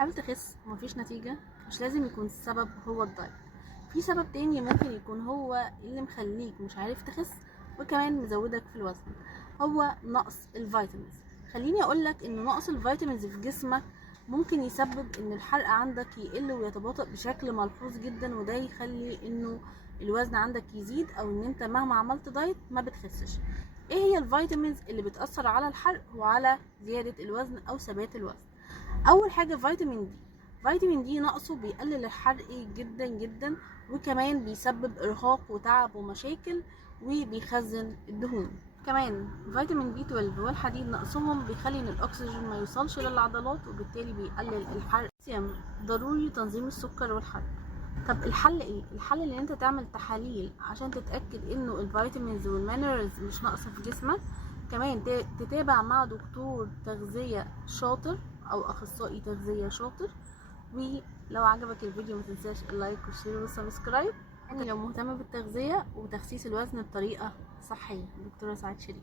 بتحاول تخس ومفيش نتيجة، مش لازم يكون السبب هو الدايت. في سبب تاني ممكن يكون هو اللي مخليك مش عارف تخس وكمان مزودك في الوزن، هو نقص الفيتامينز. خليني اقولك ان نقص الفيتامينز في جسمك ممكن يسبب ان الحرق عندك يقل ويتباطأ بشكل ملحوظ جدا، وده يخلي انه الوزن عندك يزيد او ان انت مهما عملت دايت ما بتخسش. ايه هي الفيتامينز اللي بتأثر على الحرق وعلى زيادة الوزن او ثبات الوزن؟ اول حاجه فيتامين دي. فيتامين دي نقصه بيقلل الحرق جدا جدا، وكمان بيسبب ارهاق وتعب ومشاكل وبيخزن الدهون. كمان فيتامين بي 12 والحديد نقصهم بيخلي ان الاكسجين ما يوصلش للعضلات وبالتالي بيقلل الحرق. ضروري تنظيم السكر والحرق. طب الحل ايه؟ الحل ان انت تعمل تحاليل عشان تتاكد انه الفيتامينز والمينرالز مش ناقصه في جسمك. كمان تتابع مع دكتور تغذيه شاطر او اخصائي تغذيه شاطر. ولو عجبك الفيديو ما تنساش اللايك والشير والسبسكرايب. يعني لو مهتم بالتغذيه وتخسيس الوزن بطريقه صحيه، دكتوره سعاد شريف.